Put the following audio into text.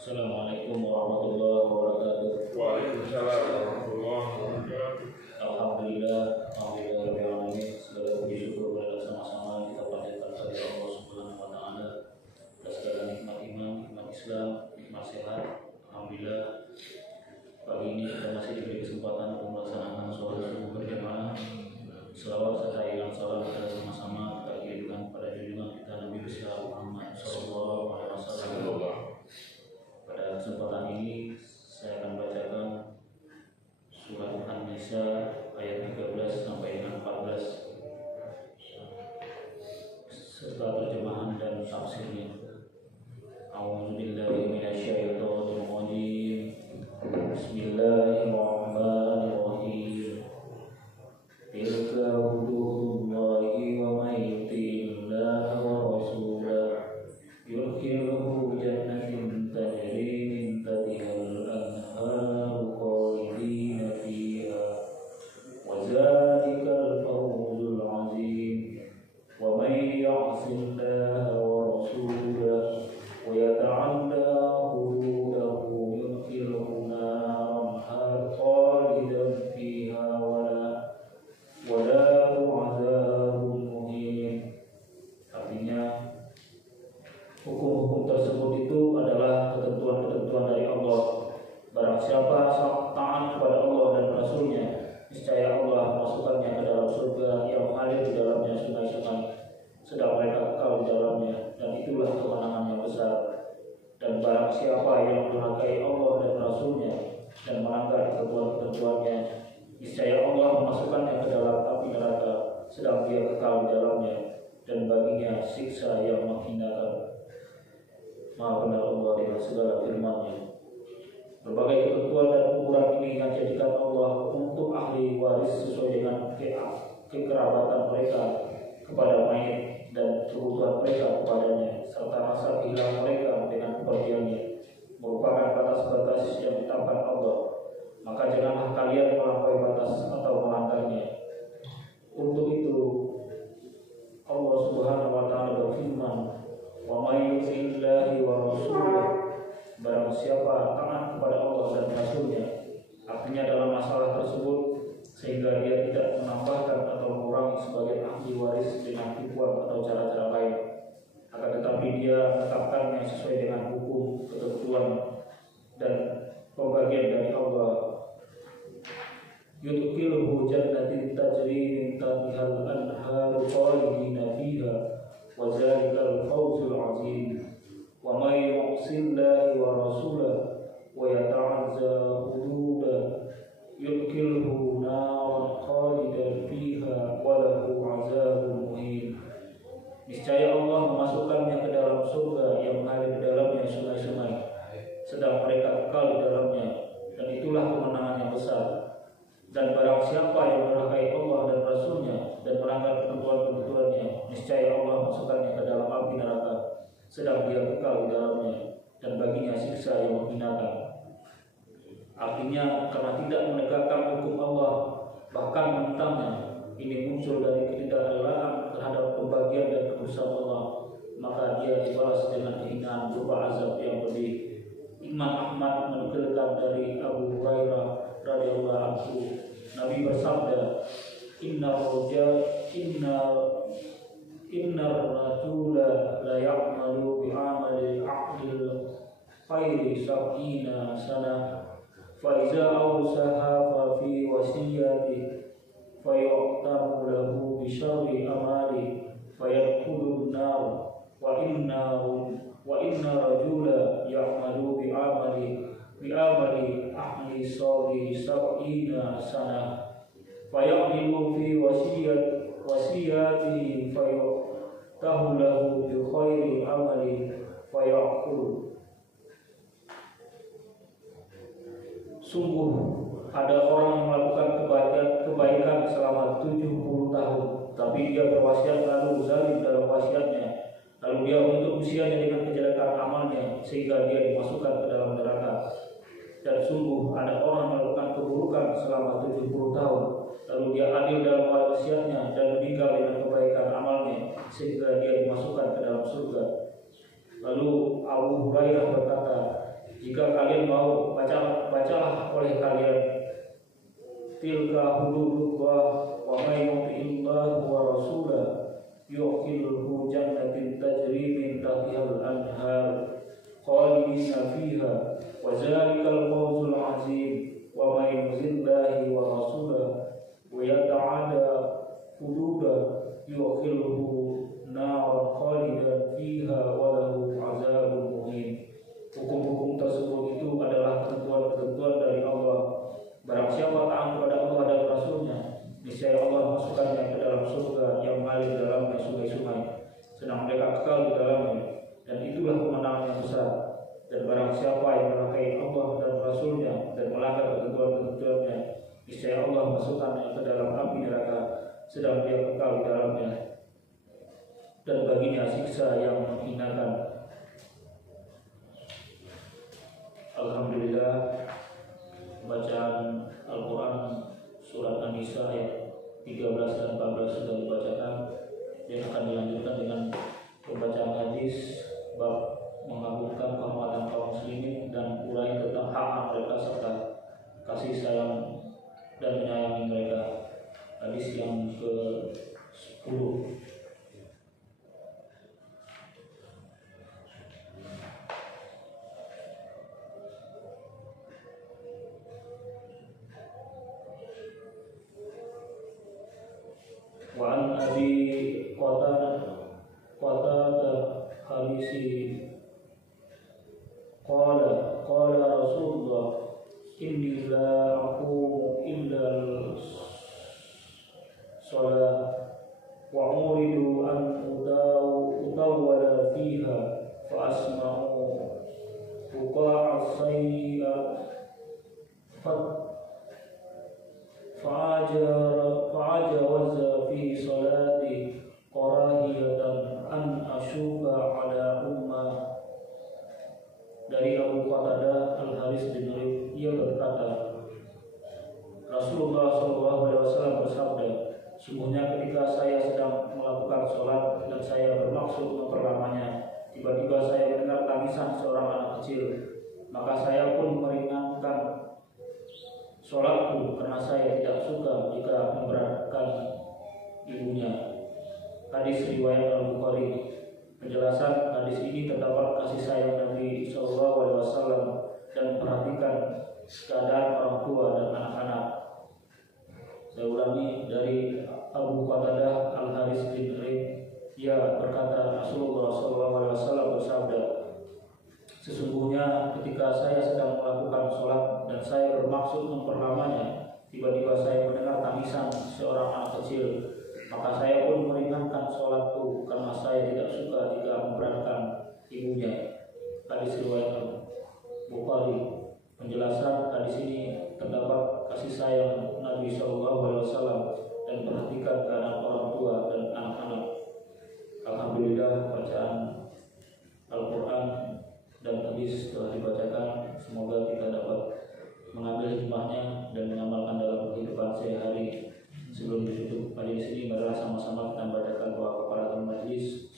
Assalamualaikum warahmatullahi wabarakatuh. Waalaikumsalam warahmatullahi wabarakatuh. Alhamdulillah, rabbil alamin. Segala puji syukur kepada sama-sama kita panjatkan kepada Allah Subhanahu wa taala atas segala nikmat iman, nikmat Islam, nikmat sehat. Alhamdulillah. Pagi ini kita masih diberi kesempatan untuk melaksanakan sholat subuh berjamaah. Selawat serta ilang salam kita sama-sama kita kirimkan pada junjungan kita Nabi besar Muhammad sallallahu alaihi wasallam. Pada kesempatan ini saya akan bacakan surat An-Nisa ayat 13 sampai dengan 14 serta terjemahan dan tafsirnya. A'udzubillahi minasyaitonir rajim. Bismillahirrahmanirrahim. Tilka hududullahi wa may yuti'illaha wa rasulahu yudkhilhu jannatin tajri min tahtihal anharu khalidina fiha wa dzalikal fawzul 'azim. Wa may ya'sillaha wa rasulahu wa yata'adda hududahu yudkhilhu naran khalidan fiha wa lahu 'adzabun muhin. Artinya, hukum-hukum tersebut itu adalah ketentuan-ketentuan dari Allah. Barang siapa taat kepada Allah dan Rasul-Nya, niscaya Allah memasukkannya ke dalam surga yang mengalir di dalamnya sungai-sungai, sedang mereka kekal di dalamnya, dan itulah kemenangan yang besar. Dan barang siapa yang mendurhakai Allah dan Rasul-Nya dan melanggar ketentuan-ketentuannya, niscaya Allah memasukkannya ke dalam api neraka, sedang dia kekal di dalamnya, dan baginya siksa yang menghinakan. Maha benar Allah dengan segala firman-Nya. Berbagai ketentuan dan ukuran ini dijadikan Allah untuk ahli waris sesuai dengan kekerabatan mereka kepada mayit dan kebutuhan mereka kepadanya, serta rasa hilang mereka dengan kepergiannya, merupakan batas-batas yang ditetapkan Allah. Maka janganlah kalian melampaui batas atau melanggarnya. Untuk itu Allah Subhanahu wa taala berfirman, "Wa may yuti'illahi wa rasulahu", barang siapa taat kepada Allah dan Rasul-Nya, artinya dalam masalah tersebut, sehingga dia tidak menambahkan atau mengurangi sebagian ahli waris dengan tipuan atau cara-cara lain, akan tetapi dia menetapkannya sesuai dengan hukum, ketentuan, dan pembagian dari Allah. Yudkhilhu jannatin tajri min tahtihal anharu khalidina fiha wa dzalikal fawzul 'azim. Wa may yu'sillahi wa rasulahu wa yata'adza hududahu yudkhilhu naran khalidan fiha wa lahu 'adzabun muhin. Niscaya Allah memasukkannya ke dalam surga yang mengalir di dalamnya sungai-sungai, sedang mereka kekal di dalamnya, dan itulah kemenangan yang besar. Dan barang siapa yang mendurhakai Allah dan Rasul-Nya dan melanggar ketentuan-ketentuannya, niscaya Allah masukkannya ke dalam api neraka, sedang dia kekal di dalamnya, dan baginya siksa yang menghinakan. Artinya, karena tidak menegakkan hukum Allah, bahkan menentangnya, ini muncul dari ketidakrelaan terhadap pembagian dan keputusan Allah, maka dia dibalas dengan kehinaan berupa azab yang pedih. Imam Ahmad menukilkan dari Abu Hurairah radhiyallahu anhu, Nabi bersabda, Inna rajula la ya'malu bi'amali aqlil khairi sab'ina sana fa iza awsaha fa fi wasiyati fa yu'tamu lahu bi syarri amali fa yadkhulun nar wa inna rajula ya'malu bi'amali ahli sawri sab'ina sana fayaqdimu fi wasiyatihi fayu'tahu lahu bi khairi amali fayaqul. Sungguh ada orang yang melakukan kebaikan selama 70 tahun, tapi dia berwasiat lalu zalim dalam wasiatnya, lalu dia menutup usianya dengan kejelekan amalnya sehingga dia dimasukkan ke dalam neraka. Dan sungguh ada orang yang melakukan keburukan selama 70 tahun, lalu dia adil dalam wasiatnya dan meninggal dengan kebaikan amalnya sehingga dia dimasukkan ke dalam surga. Lalu Abu Hurairah berkata, Jika kalian mau, bacalah oleh kalian. Tilka hududullah wa may yuti'illahu wa rasulahu yu'khilhu jannatin tajri min tahtihal anhar khalidina fiha wa zalikal fawzul azim wa may yuzillahi wa rasulahu wa yata'ada hududah yu'khilhu naran khalidan fiha wa lahu azabun muhin. Hukum-hukum tersebut itu adalah ketentuan-ketentuan dari Allah. Barang siapa taat kepada Allah dan Rasulnya, niscaya Allah masukkannya ke dalam surga yang mengalir dalamnya sungai-sungai, sedang mereka kekal di dalamnya, dan itulah kemenangan yang besar. Dan barang siapa yang melakai Allah dan Rasulnya dan melanggar ketentuan-ketentuannya, niscaya Allah masukkannya ke dalam api neraka, sedang dia kekal di dalamnya, dan baginya siksa yang menghinakan. Alhamdulillah, bacaan Al-Quran surat An-Nisa ayat 13 dan 14 sudah dibacakan, dan akan dilanjutkan dengan pembacaan hadis bab mengagungkan kehormatan kaum muslimin dan uraian tentang hak mereka serta kasih sayang dan menyayangi mereka. Hadis yang ke-10. Wa an Abi Qatadah Habisi qala Rasulullah inni la aqumu illa shalah wa uridu an utawwala fiha fa asma'u buqa'a sayya fa'ajawaza fi salati qarahiyatan an ashuka ala ummah. Dari Abu Qatadah Al-Haris bin Rib, ia berkata, Rasulullah SAW bersabda, sungguhnya ketika saya sedang melakukan sholat dan saya bermaksud memperlamanya, tiba-tiba saya mendengar tangisan seorang anak kecil, maka saya pun meringankan sholatku karena saya tidak suka jika memberatkan ibunya. Hadis riwayat Al-Bukhari. Penjelasan hadis ini terdapat kasih sayang Nabi SAW dan perhatikan keadaan orang tua dan anak-anak. Saya ulangi, dari Abu Qatadah Al-Haris bin Rib, ia berkata, Rasulullah SAW bersabda, sesungguhnya ketika saya sedang melakukan sholat dan saya bermaksud memperlamanya, tiba-tiba saya mendengar tangisan seorang anak kecil, maka saya pun meringankan sholatku karena saya tidak suka jika memberatkan ibunya. Hadis riwayat Bukhari. Penjelasan hadis ini terdapat kasih sayang Nabi SAW dan perhatikan keadaan orang tua dan anak-anak. Alhamdulillah, bacaan Al-Quran dan hadis telah dibacakan. Semoga kita dapat mengambil hikmahnya dan mengamalkan dalam kehidupan sehari-hari. Sebelum ditutup majelis ini, marilah sama-sama kita bacakan doa kafaratul majlis.